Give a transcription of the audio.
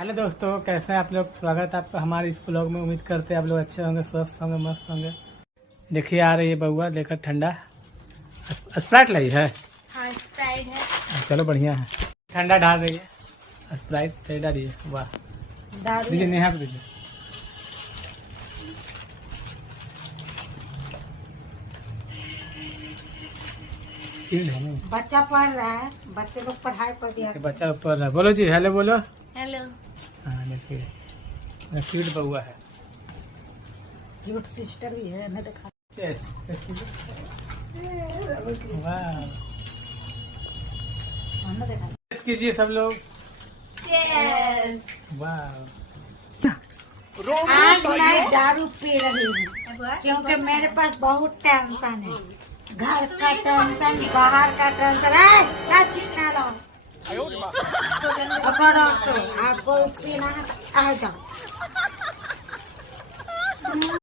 Hello दोस्तों, कैसे हैं आप लोग। स्वागत है आपका हमारे इस ब्लॉग में। उम्मीद करते हैं आप लोग अच्छे होंगे, स्वस्थ होंगे, मस्त होंगे। देखिए आ रही है बउआ लेकर ठंडा। स्प्राइट लाई है। हाँ, स्प्राइट है। चलो बढ़िया है। ठंडा डाल रही है, स्प्राइट डाल रही है। वाह, दीजिए नेहा को दीजिए। चिल्ड है ना, बच्चा पढ़ रहा है, बच्चे लोग पढ़ाई पर दिया। बच्चा ऊपर रहा। बोलो जी, हेलो बोलो। हेलो। हाँ देखिए, क्यूट बउआ है। क्यूट सिस्टर भी है ना, देखा। यस, वाह। हमने देखा। यस कीजिए सब लोग। यस। वाह। आज मैं दारू पी रही हूँ क्योंकि मेरे पास बहुत टेंशन है। घर का टेंशन, बाहर का टेंशन है। क्या चिकना लो अगर आपको पीना है आ जाओ।